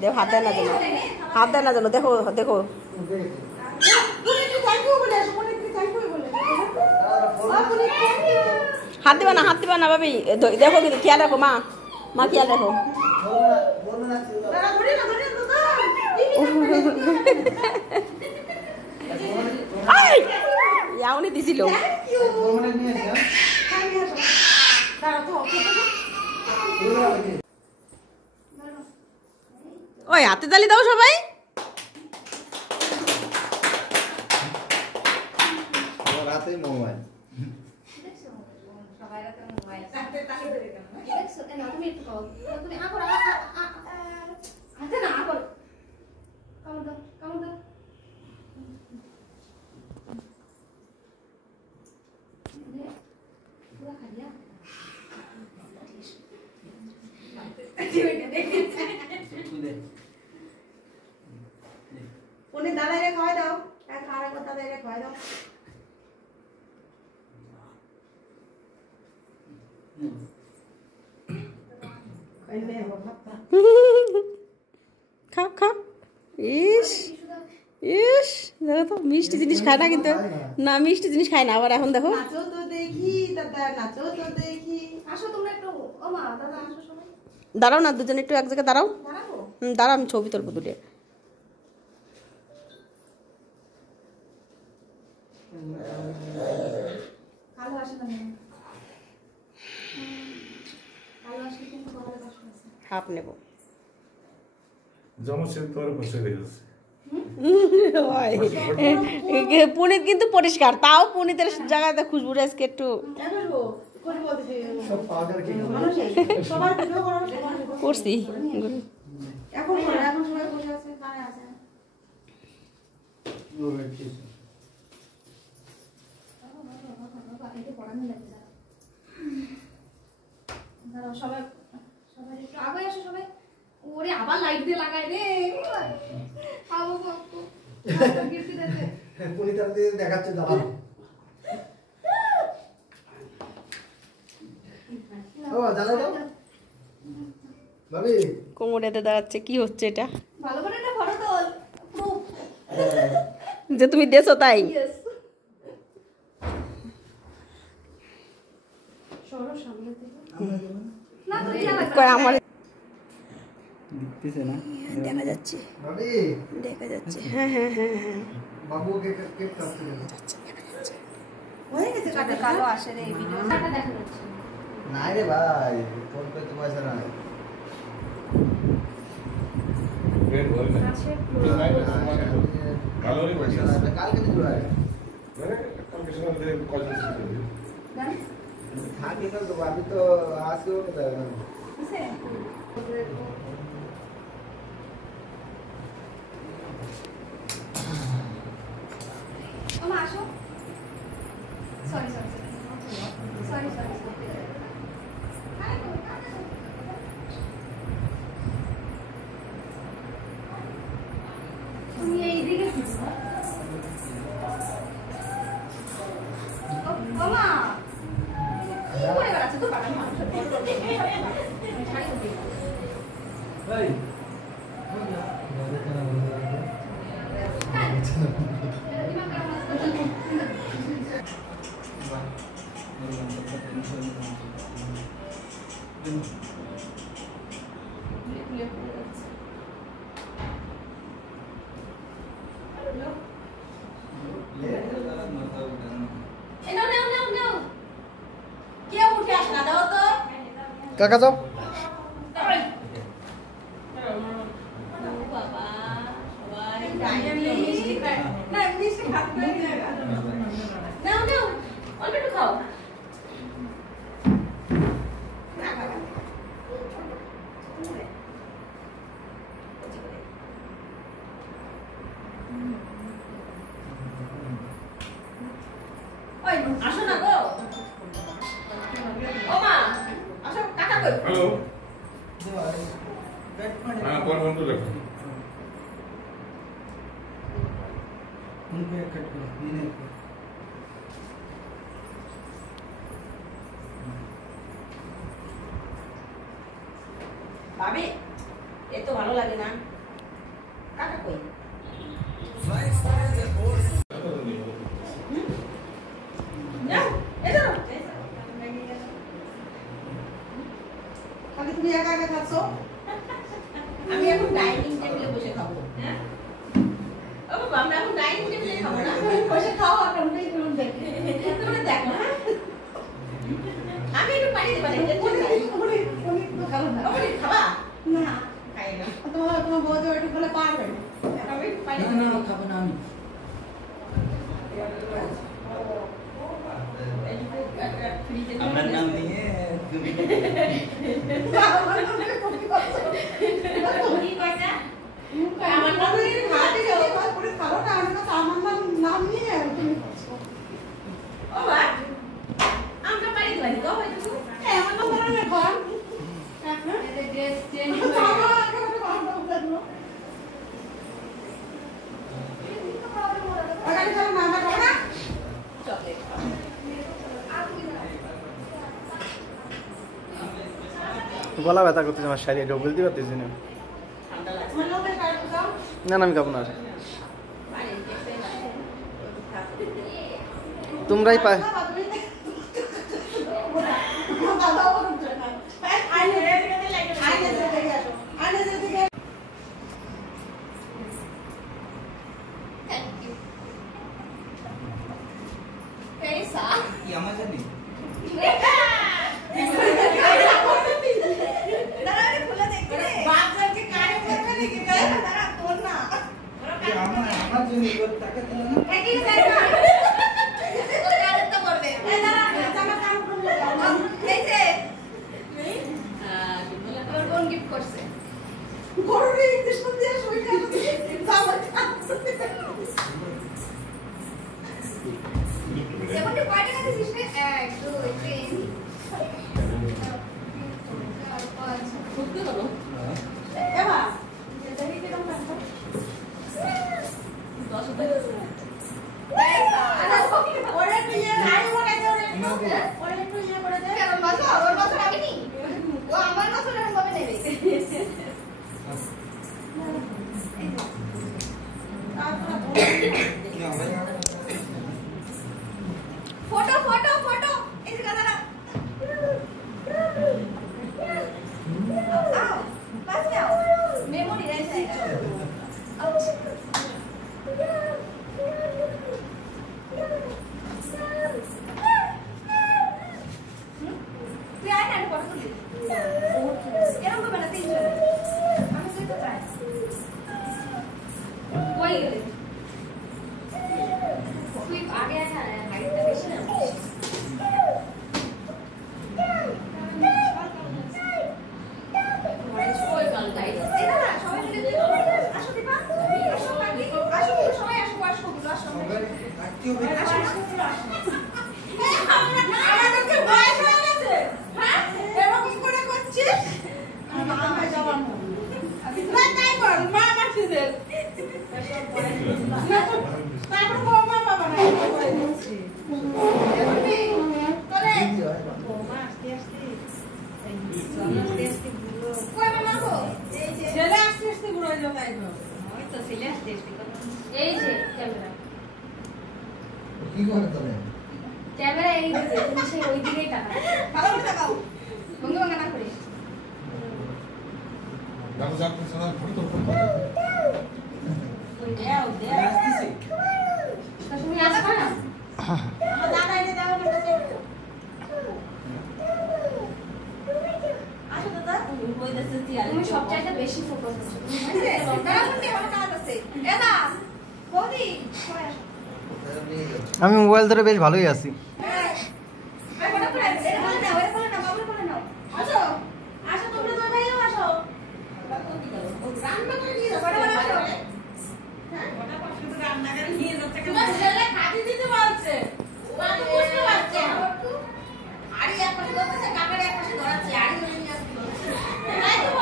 দেখো হাত দেয় না যেন, হাত দেয় না যেন, দেখো দেখো। হাত দিবা না, হাত দিবা না ভাবি, দেখো কিন্তু খেয়াল রাখো মা, মা খেয়াল রাখো। উনি দিছিল ওই হাতে তালি দাও সবাই। মোবাইল উনি দাদাইরে খাওয়াই দাও, এক আরেক দাদাইরে খাওয়াই দাও। খাও খাও। ইস ইস দেখো তো মিষ্টি জিনিস খায় না কিন্তু, না মিষ্টি জিনিস খায় না আবার এখন দেখো। নাচো তো দেখি দাদা, নাচো তো দেখি। আসো তোমরা একটু, ও মা দাদা আসো সবাই। দাঁড়াও না দুজন একটু এক জায়গায় দাঁড়াও। দাঁড়াবো? দাঁড়াও আমি ছবি তুলবো দুটো। কালো আসে না, কালো আসলে কিন্তু ভালো কষ্ট আছে। হাফ নেব। পুনিত কিন্তু পরিষ্কার, তাও পুনিতের জায়গাতে খুশবু আজকে একটু করছি। এখন এখন সবাই বসে আছে, দাঁড়ায় আছে। সবাই সবাই একটু আগে আসো সবাই। ওরে আবার লাইট দিয়ে লাগাই রে, খাবো বাপু গিফট দিতে পুলিতার দিয়ে দেখাচ্ছে দাদা। ও দাদা দাও ভাবি, কোমরেতে দাঁড়াচ্ছে, কি হচ্ছে এটা? ভালো করে একটা ফটো তোল, প্রুফ যে তুমি দেছো তাই। ইয়েস সরো সামনে থেকে না তো ইয়া লাগবে আমার দেখতেছে না, দেখা যাচ্ছে ভাবি দেখা যাচ্ছে। হ্যাঁ হ্যাঁ হ্যাঁ হ্যাঁ বাবু কেক কেক কাটতে হয়ে গেছে কাটা। কালো আসে রে এই ভিডিওটা দেখা যাচ্ছে না রে ভাই, ফোন পে তো পয়সা নাই। আছে কালোরই পয়সা নাই, কালকে তো জোড়ায় থাকি না তো, আমি তো আসিও না। আছে ওমা আসো। সরি সরি সরি সরি তুমি এইদিকে ওমা কি করে বেড়াচ্ছে তো পাঠানো মানুষ এই কাকা যাও। আসো না গো, ও মা আসো, কাকা কই? হ্যালো, হ্যাঁ পর বন্ধ রাখো। ভাবি এত ভালো লাগে না। খাবো না আমি। আমার নাম নিয়ে তুমি আমার নাম নিয়ে খাতে যাও করে খাবো না আমার নাম নিয়ে তুমি ও বা আমরা বাড়ি গেলাম তো হয়তো এমন ধরনের ঘর এই ড্রেস চেঞ্জ গলা ব্যথা করতেছে আমার শাড়ি ডবল দিয়ে পারতেছি না। না না আমি খাবো না। তোমরাই পায় কি আমার জানি আমার জন্য টাকা দিল না फोटो फोटो फोटो इसका जरा आओ पास में आओ मेमोरी रहता है তুই আয় না একটু ফটো তুলি এরকম তো বানাতে ইচ্ছে আমি তুই তো চাই কই গেলে তুই আগে আয় না হাইটটা বেশি না ক্যামেরা এই দিকে তুমি সেই ওই দিকেই তাকাও ভালো করে তাকাও ভঙ্গি ভাঙা না করে দেখো যাক না ফটো ওই দাও দাও আসতেছি তুমি আসো না আমার দাদা এনে দাও আমার কাছে আসো দাদা ওই দেখতে তুমি সবচাইতে বেশি ফোকাস করছো তুমি দাদা শুনতে আমার কাজ আছে এদা বৌদি সবাই আসো আমি মোবাইল ধরে বেশ ভালোই আছি। আর